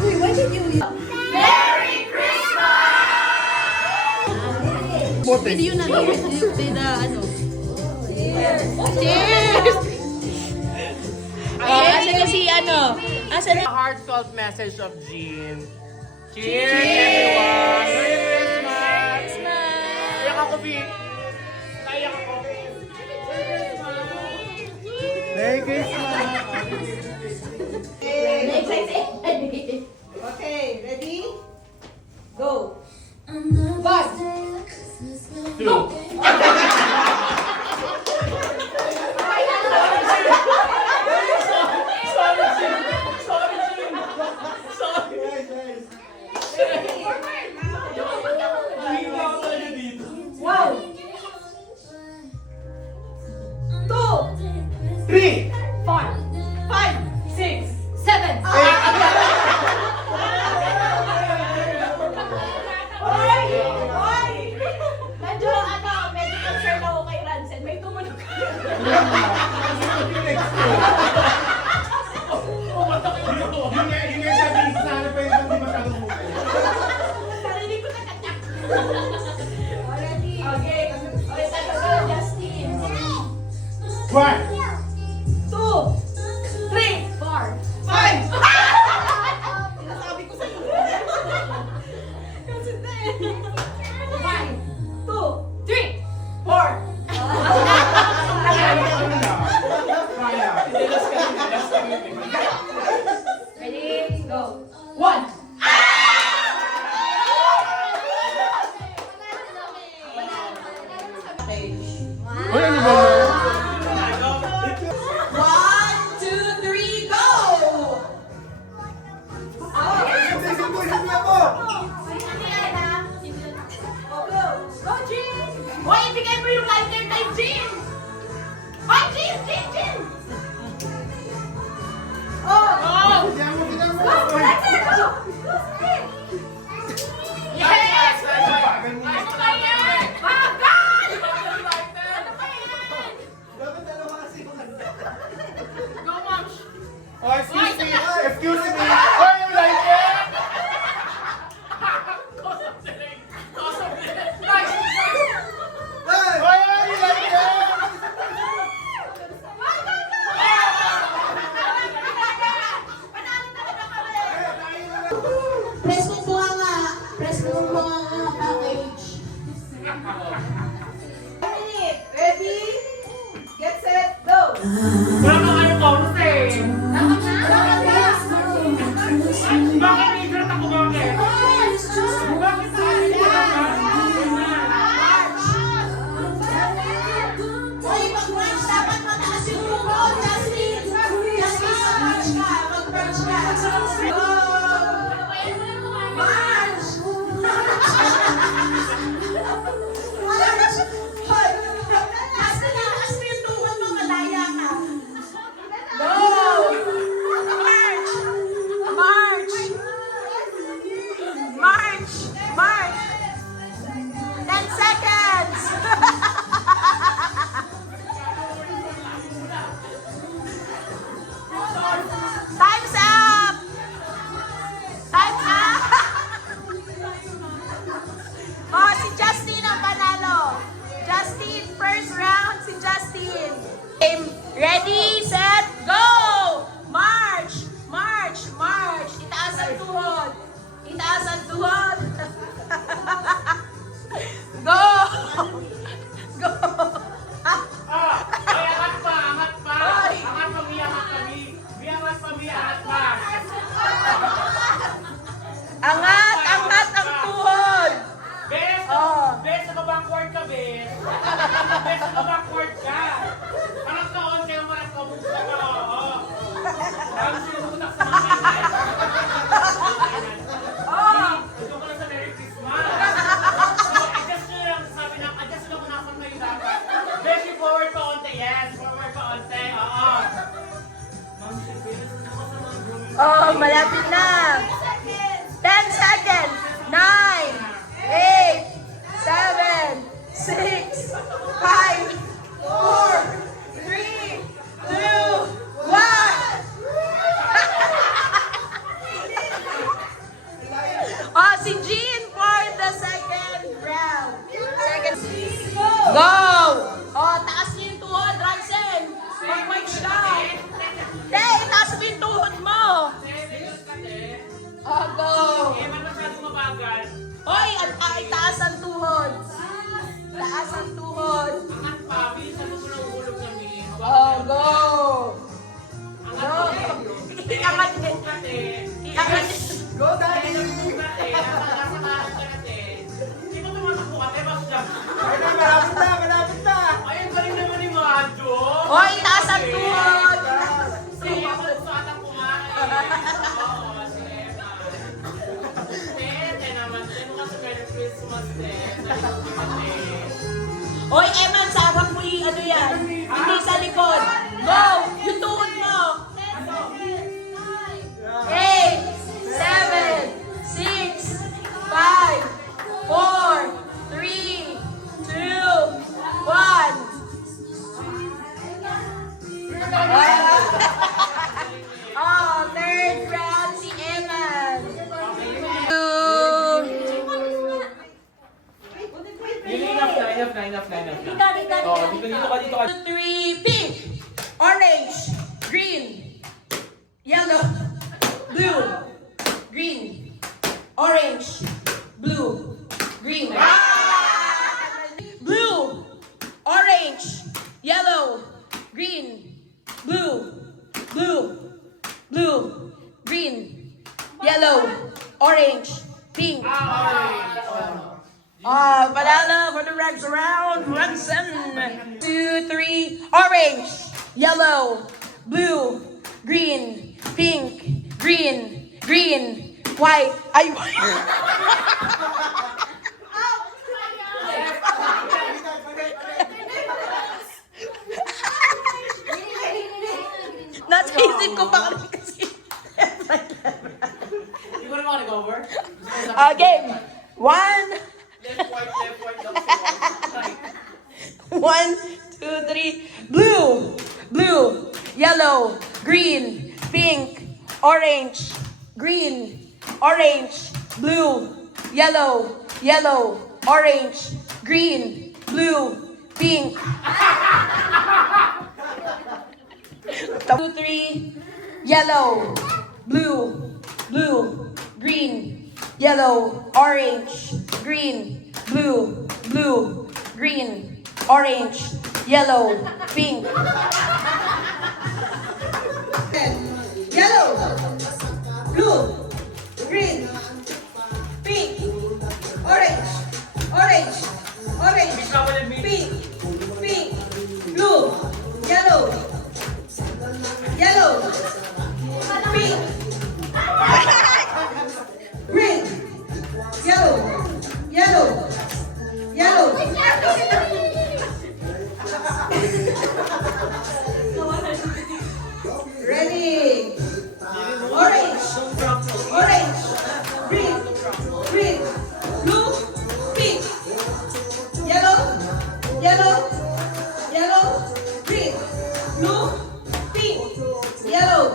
Uy, why did you leave? Merry Christmas! Hindi yun na ano. Cheers! Asan na si ano? Asan na? A heartfelt message of Jean. Cheers, everyone! Merry Christmas! Iyak ako, B. Naiyak ako. Merry Christmas! Okay, ready? Go! One, Two. One! Two! Three. 4, 5, 6, 7. Oy! Oy! Medyo medyo concerned ako kay Rancel. May tumunog. Yung sabihin sa sana pa yung hindi masyadong mukha. Narinig ko na katyak. Already. Okay. Okay, tayo ka, Justin. One. Two! Three! 4, Five! Sinasabi ko sa'yo. Kasi na eh. 1, Two! 3, Four! ready, go. 1! Uy, ano ba? One, two, three, go! Go! Go, Jean! Hoy, ibigay mo yung lighter kay Jean! Hoy, Jean! Jean! Jean! Oh! Go! Let's go! Yes! Ano ba yan? Bagal! Ano ba yan? Go, Mom. Oh, excuse me. Excuse me. Uy, yung lighter! Uy, yung lighter! Press mo po ang package. Ready? Get set, go! Wala na kayo chorus eh. Bakit nag-regret ako bakit? Bakit sa akin ko naman? Hoy, pag-brunch dapat mataas yung tuhod. Justin! Justin, mag-brunch ka. Mag-brunch ka. March! Justin, taas mo yung tuhod mo. Malaya ka. Go! March! March! March! March! 10 seconds! Time's up! Time's up! Oh, si Justin ang panalo. Justin, first round si Justin. Game, ready, set, go! March! March! March! Itaas ang tuhod. Itaas ang tuhod. Go! Go! Ay, angat pa, angat pa. Ay. Angat pa, miyangat pa, miyangat pa, miyangat pa. Angat! Angat ang tuhod! Bes, Oh. bes, sa backward ka, bes. Bes, sa backward ka. Anak ka, on kayo, maras ka, bukas ka, oo. Dahil sinubutak sa mga kainan. Oh! Ito ko lang sa Merry Christmas. So, adjust nyo lang, sabi na, adjust nyo kung nasan kayo dapat. Bes, yung forward pa onte, yes. Forward pa onte, oo. Ma'am, bes, ako sa mga Oh, malapit na. 10 seconds. 9, Eman. Hoy, taas ang tuhod. Taas ang tuhod. Angat pa, bilisan mo muna uhulog sa mili. Oh, go. Angat Go. mo. Iangat din. Iangat din. Go, Daddy! Nasa kanan ka natin. Hindi mo tumatakbo ka, tebas dyan. Malapit na! Ay, ang galing naman ni Madjo. Hoy, taas ang tuhod. Sige, ako sa atang kumain. Oo, si Emma. Tete naman, tete ka sa Merry Christmas, tete. Hoy, Eman, sa harap mo yung ano yan. Hindi sa likod. Go! Yung tuhod mo. 8, 7, 6, 5, 4, 3, 2, 1. Oh, third round si Eman. Enough na. Oh, dito ka. 2, 3, pink, orange, green, yellow, blue, green, orange, blue, green. Blue, orange, yellow, green, blue, green, yellow, orange, pink. Banana for the rags around. Ransom. 2, 3. Orange, yellow, blue, green, pink, green, white. Ay, nasa isip ko pa kami kasi. Hindi ko naman nag-over. Game. 1, Left, white lang si White. 1, 2, 3. Blue, yellow, green, pink, orange, green, orange, blue, yellow, orange, green, blue, pink. 2, 3. Yellow, blue, green, yellow, orange, green, blue, green, orange, yellow, pink. Yellow, blue, green, pink, orange, pink, blue, yellow, pink, green, yellow. Ready? Orange, green, blue, pink, yellow, green, blue, pink, yellow, pink, orange, orange. Yellow, blue, green, yellow,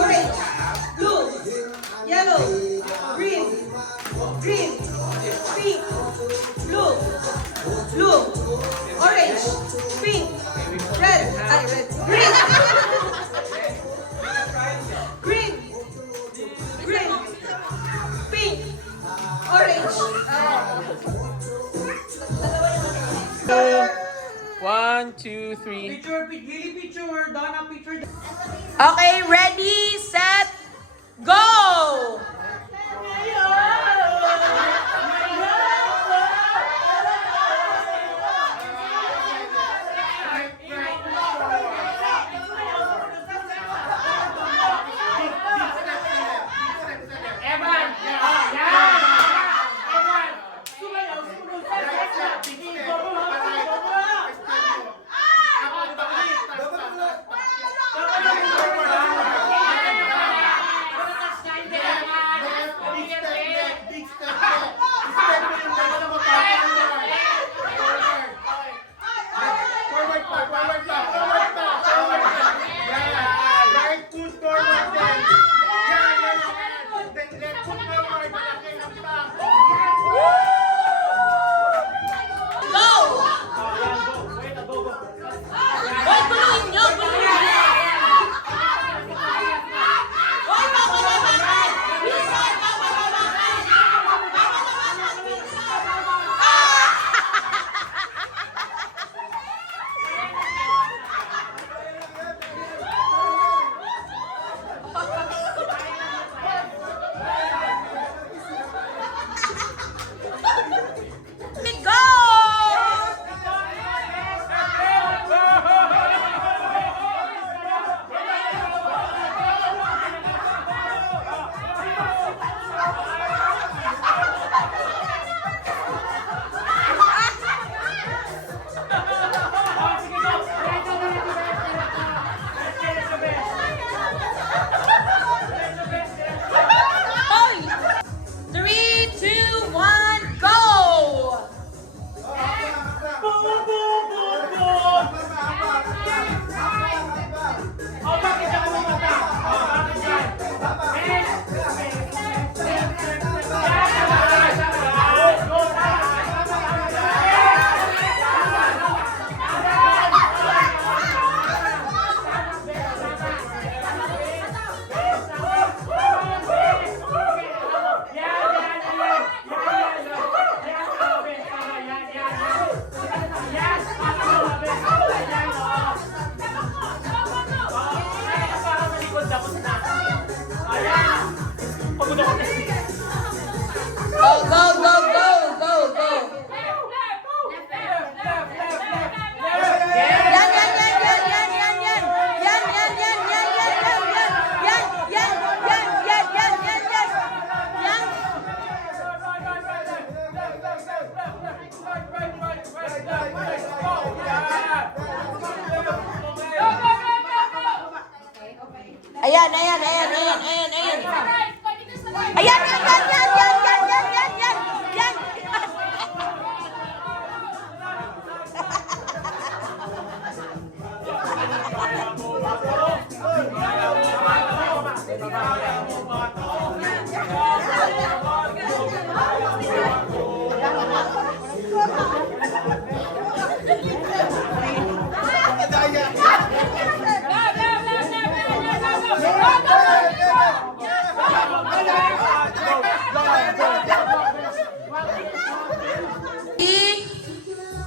orange, blue, yellow, green, pink, blue, orange, pink, red, green, pink, orange. 1, 2, 3. Picture, Donna, picture. Okay, ready, set, go! Eman! Eman! Sumayaw! Oh, bakit siya kumamata? Oh, bakit yan? Go, go, go, go, go, go. Yan, yan, yan, yan, yan, yan, yan. Yan, yan, yan, yan, yan, yan, yan. Yan, yan, yan, yan, yan, yan, yan. Yan. Ayan, ayan, ayan, ayan, ayan, ayan. Ayan, yan, yan, yan, yan, yan, yan, yan, yan, yan.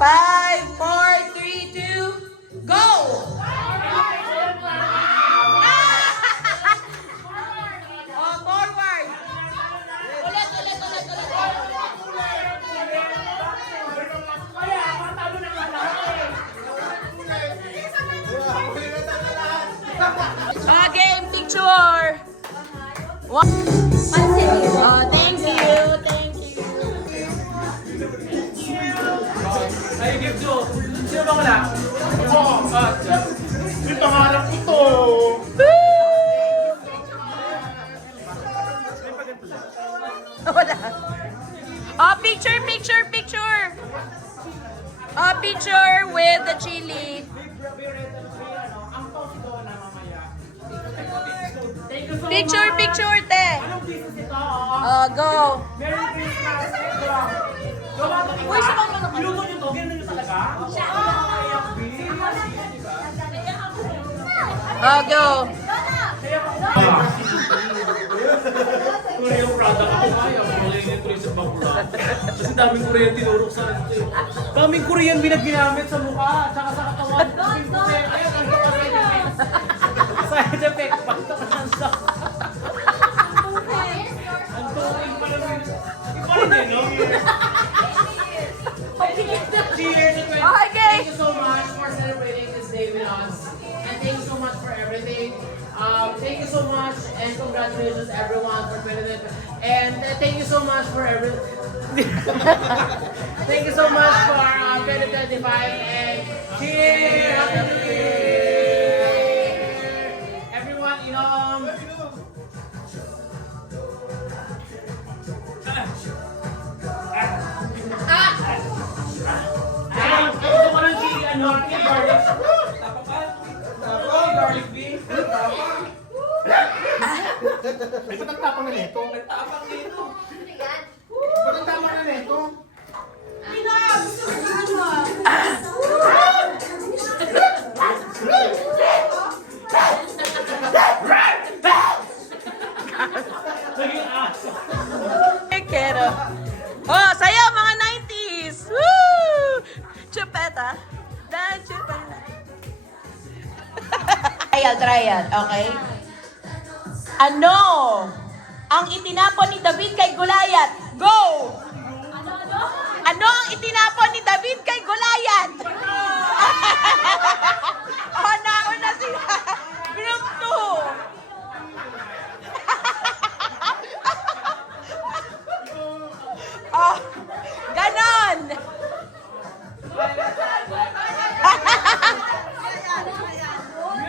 Five, four, three, two, go! Oh, forward. Ulit, ulit, ulit, ulit. Game picture. One. Oh, thank you, thank you. Ay, give to. Sino ba wala? Oo, may pangarap ito. Wala. Oh, picture, picture, picture. Oh, picture with the chili. Picture, picture, te. Anong business ito? Oh, go. Merry Christmas. Gawa ko Uy, sa mga naman. Luto nyo to? Ganun nyo talaga? Oh, go. Kung yung product ako kaya, magaling yung tuloy sa bakuran. Kasi daming Korean tinurok sa akin ito. Daming Korean ginamit sa mukha, tsaka sa katawan. Ayan, ang side effect. Side effect, bakit ka ng sa... Ang tuwing pala rin. Iba rin eh, no? Cheers! Okay. Thank you so much for celebrating this day with us. And thank you so much for everything. Thank you so much and congratulations everyone for 2019. And thank you so much for thank you so much for 2025 and cheers! Happy New Year! Everyone, inom! Ito ko ng chili, ano? Garlic. Garlic beef. Ay, ba't ang tapang na nito? Ang tapang nito. Ba't ang tapang na nito? Naging aso. Kero. Oh, sayo mga 90s. Woo! Chupeta. Dan chupeta. Trial. Okay. Ano ang itinapon ni David kay Goliath? Go! Ano ang itinapon ni David kay Goliath? Oh, nauna sila. Group 2. Oh, ganon.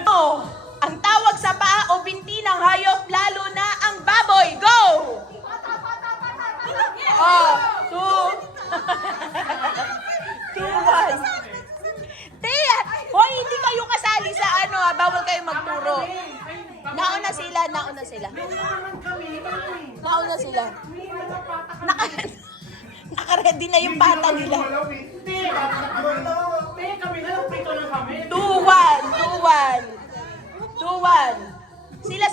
Oh, ang tawag sa paa o binti ng hayop lalo na ang baboy. Go! Oh, 2 2 1 nauna sila. naman kami. Nauna sila. May nagpapata kami. Naka-ready na yung pata nila. Hindi. Hindi, kami na lang. Prito lang kami. 2-1.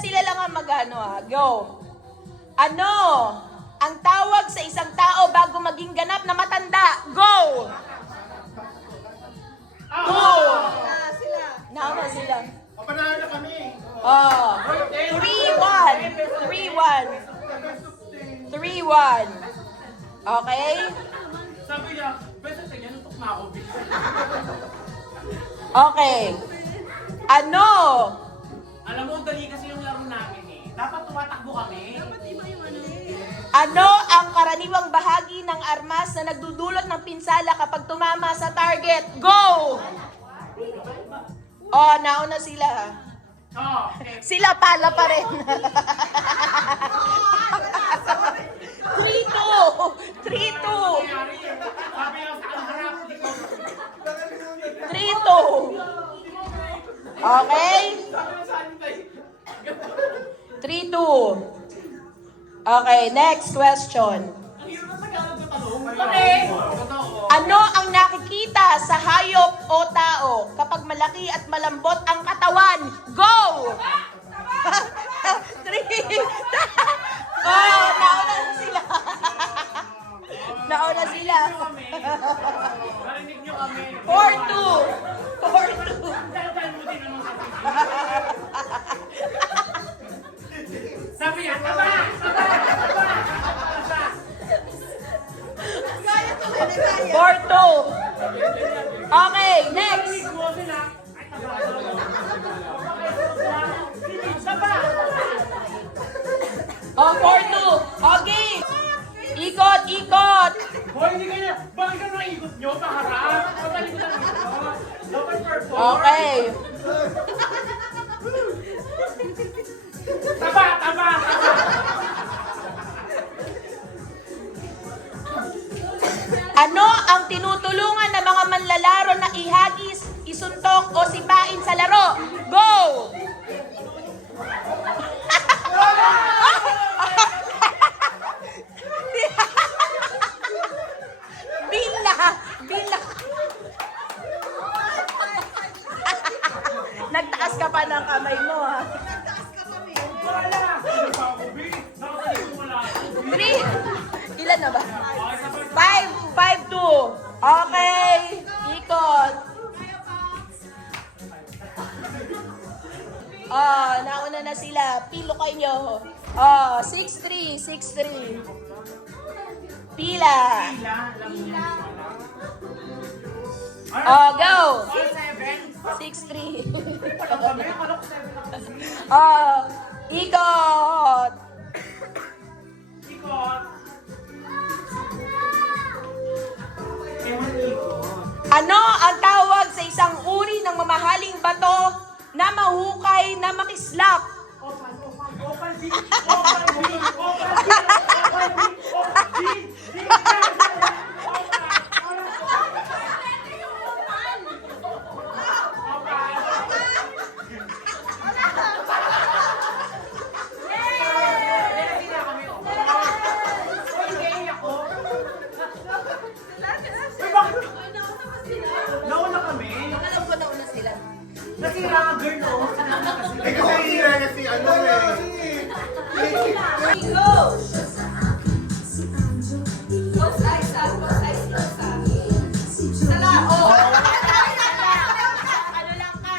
Sila lang ang magano Go. Ano ang tawag sa isang tao bago maging ganap na matanda? Go! Nauna sila. O, panalo na kami. Oh. 3-1. Okay? Sabi niya, beses na yan, utok na ako. Okay. Ano? Alam mo, dali kasi yung laro namin eh. Dapat tumatakbo kami. Ano ang karaniwang bahagi ng armas na nagdudulot ng pinsala kapag tumama sa target? Go! Oh, nauna sila. Oo, okay. Sila pala pa rin. 3-2. Nangyari eh. Sabi niya sa harap, di ko. 3-2. Okay? Sabi niya sa amin tayo. 3-2. Okay, next question. Ang hirap na Tagalog na tanong. Okay. Totoo. Ano ang nakikita sa hayop o tao kapag malaki at malambot ang katawan? Go! 3. Oh, nauna sila. Nauna sila. Narinig niyo kami. 4-2. Daldal mo din naman kami. Sabi niya, taba! Taba! Taba! 4-2. Okay, next. Narinig mo sila. Ay, taba! Taba! Oh, 4-2. Okay. Ikot. Hoy, hindi kanya. Bakit ka naikot nyo? Paharap. Patalikod ang ikot. Dapat perform. Okay. Taba! Taba! Taba! Ano ang tinutulungan ng mga manlalaro na ihagis, isuntok o sipain sa laro? Go! Bila. Nagtaas ka pa ng kamay mo, ha? Wala! Ano pa ako, B? Nakatalikod wala ako. 3. Ilan na ba? Okay, sabay. 5-2. Okay. Ikot. Oh, nauna na sila. Pilo kayo. Oh, 6-3. Pila. Pila. Alam niyo. Oh, go. All 7. 6-3. Kami, akala ko 7 ako. Oh, ikot. Ikot. Ewan ikot. Ano ang tawag sa isang uri ng mamahaling bato na mahukay na makislap? Opal B. Opal B. Opal B. Opal B. Opal B. Nauna kami. Alam ko nauna sila. Nasira ang girl, no? Eh, kasi hira na si ano eh. Ano lang ka?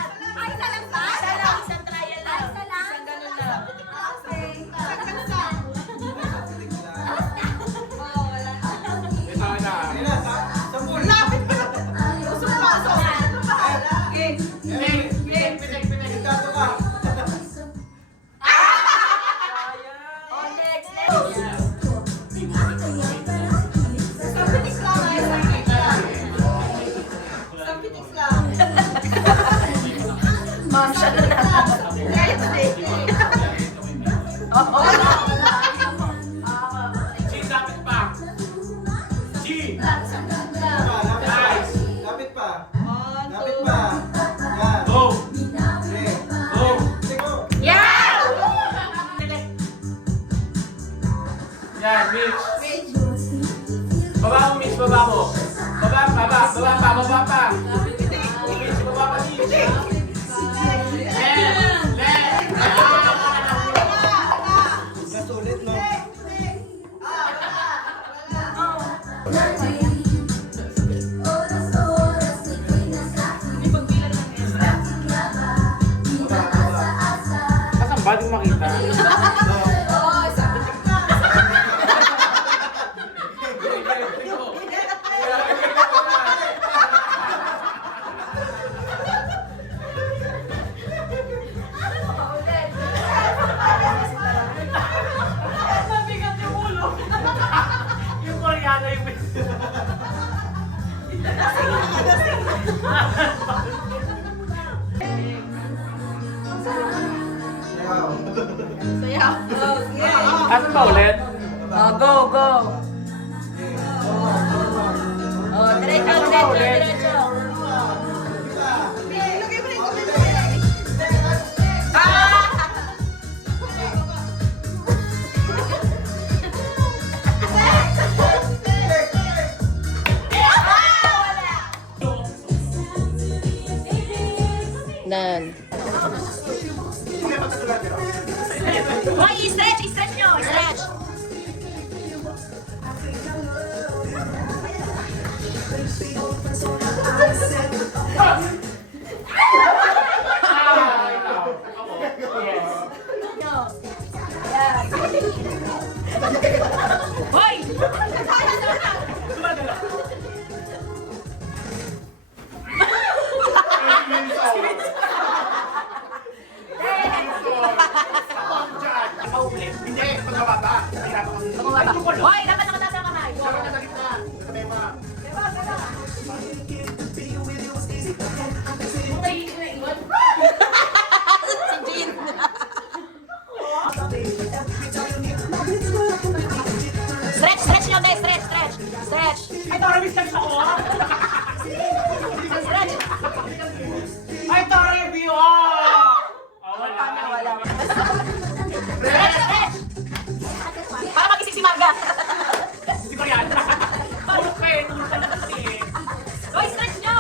Isang trial lang. Isang ganun lang. G, dapat pa. G. Lapit pa. Lapit pa. Yan. Go. Okay. Go. Sige, go. Yeah! baba pa. Sa baba pa din. Nasulit, no? Kasan ba? Di makita. Yung Koreano yung Sayaw. Oh, sige. Asan ba ulit? Oh, go, go. Oh, diretso, diretso, diretso. Nan. Hoy, i-stretch nyo, i-stretch. Hoy! Hindi, pagkababa. Hoy, dapat nakataas ang kamay. Go. Si Jean. Stretch nyo, guys. Stretch. Ay, Tara, may sex ako! Stretch. Ay, Tara, yung view! Wala. Stretch. Para magising si Marga. Hindi ko yan. Tulog ka eh. Tulog ka na kasi eh. Hoy, stretch nyo.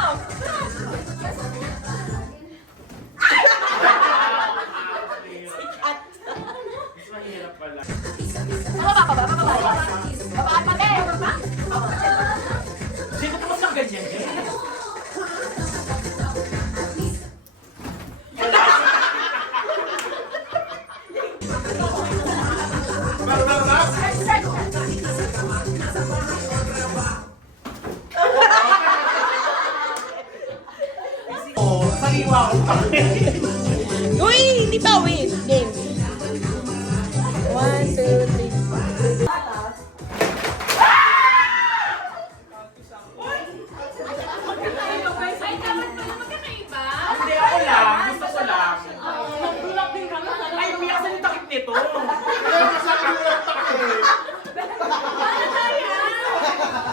Mas mahirap pala. Bababa pa ba? Babaan pa, be. Sino tapos ng ganyan eh? Oh, sariwa ko pa. Uy, hindi pa. Wait. Game. 1, 2, 3. Ay, dapat pala magkakaiba. Hindi ako lang, gusto ko lang. Ay, umiyak sa yung takip nito.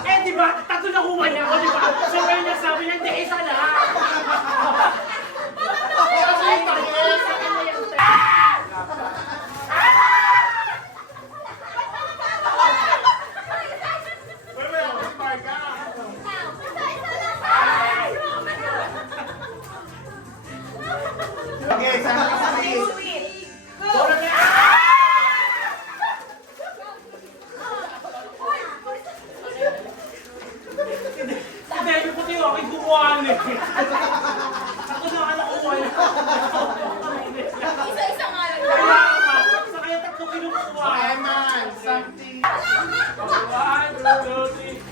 Eh, di ba? Tatlo na kuha niya ako, di ba? So, kaya niya sabi niya, hindi, isa na. Okay, sana ka sa Hindi, yung puti yung aking gumawa eh. Ako na ka nakuha niya. Isa-isa nga lang. Kaya nga, sa kaya tatlo kinukuha. Eman, something. 1, 2, 3.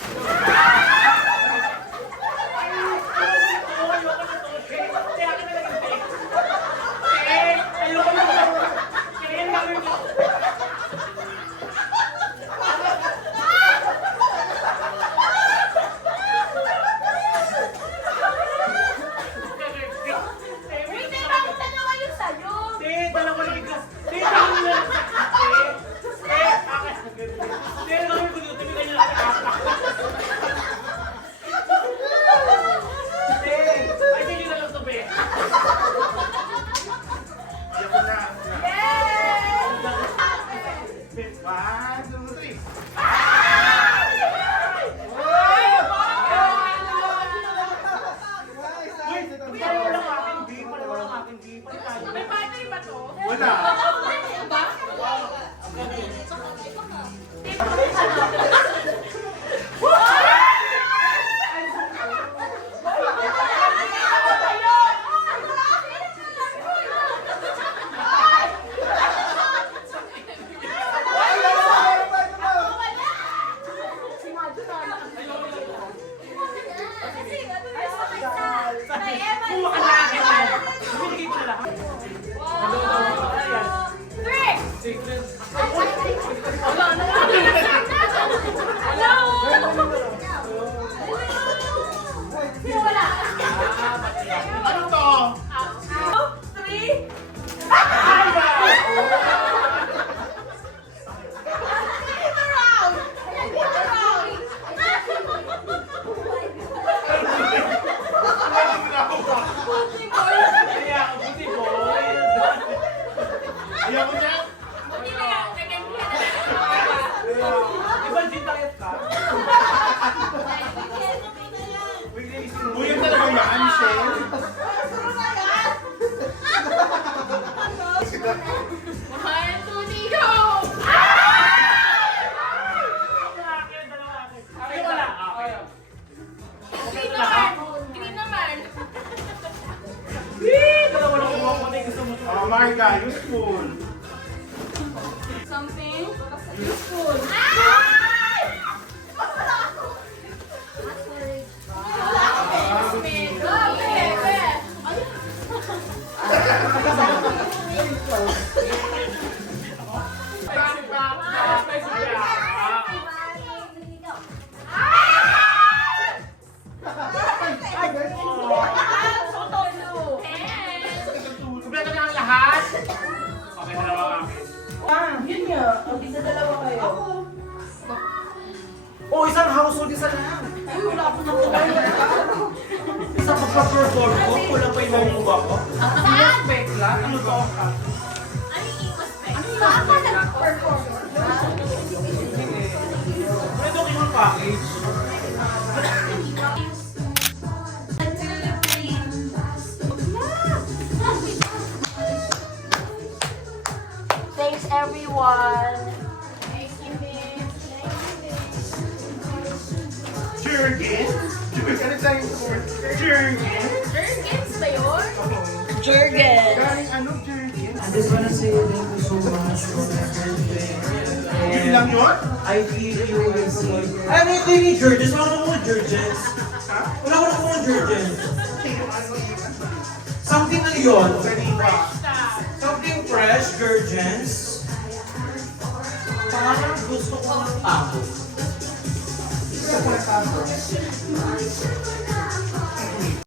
na. Kuha ka na akin. Bumigay ko na lahat. Ano to? Kaya ako, buti boy. Ayaw ko niya. Ibang din tayo ka. Uy, yun talaga yan, Shane. Akin wala. Okay. Dalawa na kumuha ko na yung gusto mo. Oh my God, useful. Kompleto na ang lahat. Okay, dalawa akin. Yun nga. O, tigda dalawa kayo. Oh, isang household, isa lang. Ay, wala akong nakuha. Isa pagpa-perform ko, kulang pa yung mamuha ko. Respect lang. Ano to? Pwede ko yung package. Thanks everyone. Jurgen? Ano tayo sa word? Jurgen? Jurgen. Galing ano, Jurgen? I just wanna say thank you so much for everything. Yun lang yun? I feel you will see. Ay, may ito yung Georges. Wala ko nakuha Georges. Wala ko nakuha Georges. Something ano yun? Something fresh, Georges. Parang gusto ko ng tapo. Gusto ko ng tapo.